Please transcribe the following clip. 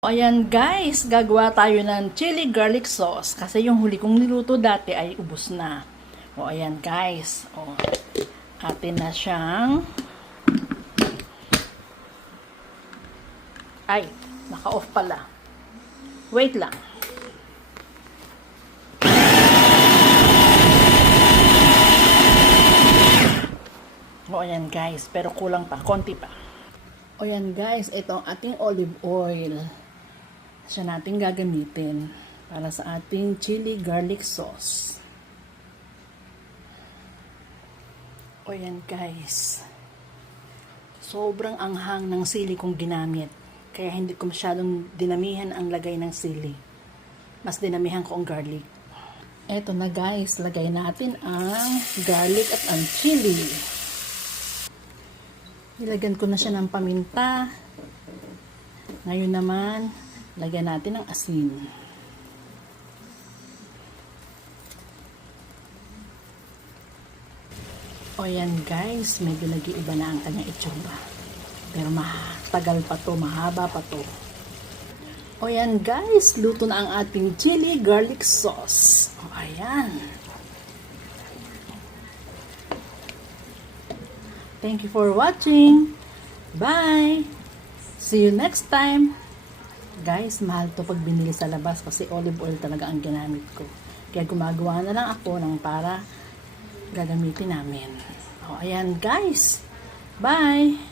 Ayan guys, gagawa tayo ng chili garlic sauce kasi yung huli kong niluto dati ay ubos na. O ayan guys, o atin na siyang ay, naka-off pala. Wait lang. O ayan guys, pero kulang pa, konti pa. O ayan guys, ito ang ating olive oil. Siya natin gagamitin para sa ating chili garlic sauce. O yan guys, sobrang anghang ng sili kong ginamit, kaya hindi ko masyadong dinamihan ang lagay ng sili, mas dinamihan ko ang garlic. Eto na guys, lagay natin ang garlic at ang chili. Nilagyan ko na siya ng paminta. Ngayon naman lagyan natin ng asin. O yan guys, medyo nag-iiba na ang kanyang itsura. Pero matagal pa to, mahaba pa to. O yan guys, luto na ang ating chili garlic sauce. O ayan. Thank you for watching. Bye! See you next time. Guys, mahal to pag binili sa labas kasi olive oil talaga ang ginamit ko. Kaya gumagawa na lang ako ng para gagamitin namin. O, ayan guys. Bye!